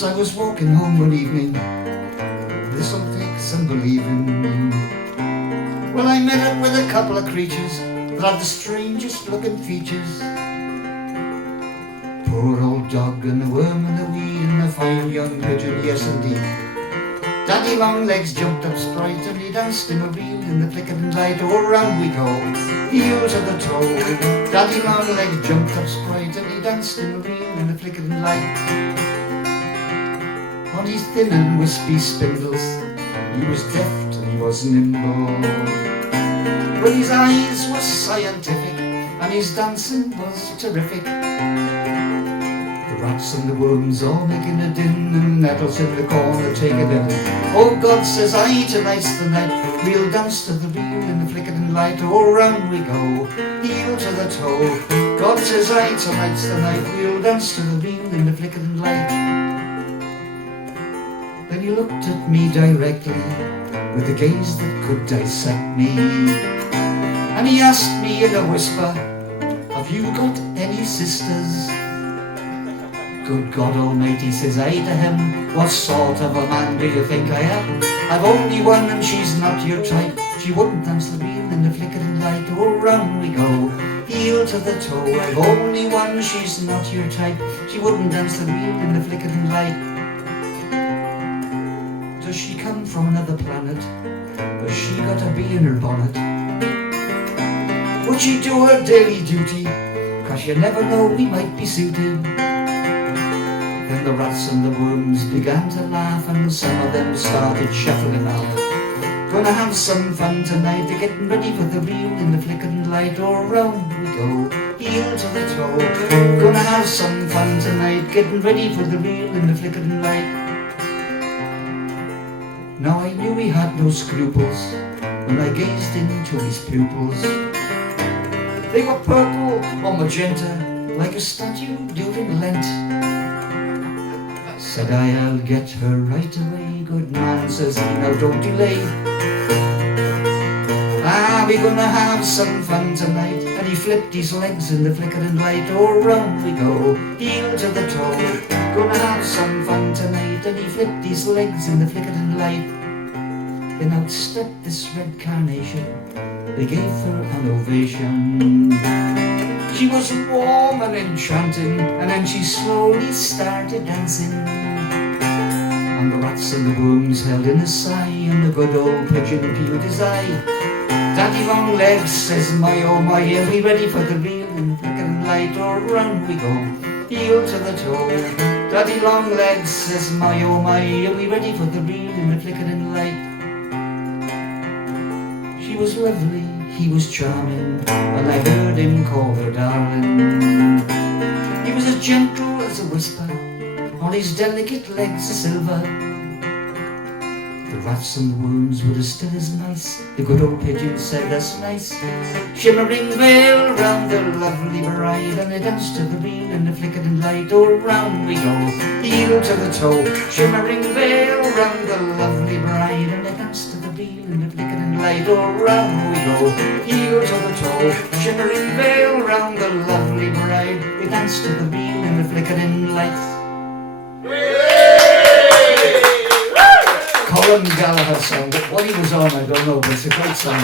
As I was walking home one evening, this'll take some believing. Well, I met up with a couple of creatures that had the strangest looking features. Poor old dog and a worm and a weed and a fine young pigeon, yes indeed. Daddy Longlegs jumped up sprite and he danced in a reel in the flickering light. Oh, round we go, heel to the toe. Daddy Longlegs jumped up sprite and he danced in a reel in the flickering light. On his thin and wispy spindles, he was deft and he was nimble. Well, his eyes were scientific and his dancing was terrific. The rats and the worms all making a din, and nettles in the corner take a din. Oh God, says I, tonight's the night, we'll dance to the reel in the flickering light. Oh, round we go, heel to the toe. God, says I, tonight's the night, we'll dance to the reel in the flickering light. Then he looked at me directly with a gaze that could dissect me, and he asked me in a whisper, have you got any sisters? Good God Almighty, says I to him, what sort of a man do you think I am? I've only one and she's not your type. She wouldn't dance the reel in the flickering light. Oh, round we go, heel to the toe. I've only one, she's not your type. She wouldn't dance the reel in the flickering light. Does she come from another planet? Has she got a bee in her bonnet? Would she do her daily duty? 'Cause you never know, we might be suited. Then the rats and the worms began to laugh, and some of them started shuffling out. Gonna have some fun tonight, they're getting ready for the reel in the flickering light. Oh, round we go, heel to the toe. Gonna have some fun tonight, getting ready for the reel in the flickering light. Now I knew he had no scruples when I gazed into his pupils. They were purple or magenta, like a statue during Lent. Said I, I'll get her right away. Good man, says he, now don't delay. We're gonna have some fun tonight. And he flipped his legs in the flickering light. Oh, round we go, heel to the toe. Gonna have some fun tonight. And he flipped his legs in the flickering light. Then out stepped this red carnation. They gave her an ovation. She was warm and enchanting, and then she slowly started dancing. And the rats and the worms held in a sigh, and the good old pigeon peeled his eye. Daddy Longlegs says, my oh my, are we ready for the reel in the flickering light? Oh, round we go, heel to the toe. Daddy Longlegs says, my oh my, are we ready for the reel in the flickering light? She was lovely, he was charming, and I heard him call her darling. He was as gentle as a whisper, on his delicate legs of silver. The rats and the worms were as still as mice. The good old pigeon said, that's nice. Shimmering veil round the lovely bride, and they danced to the reel in the flickering light. Oh, round we go, heel to the toe. Shimmering veil round the lovely bride, and they danced to the reel in the flickering light. Oh, round we go, heel to the toe. Shimmering veil round the lovely bride, they danced to the reel in the flickering light. Colm Gallagher song, what he was on I don't know, but it's a great song.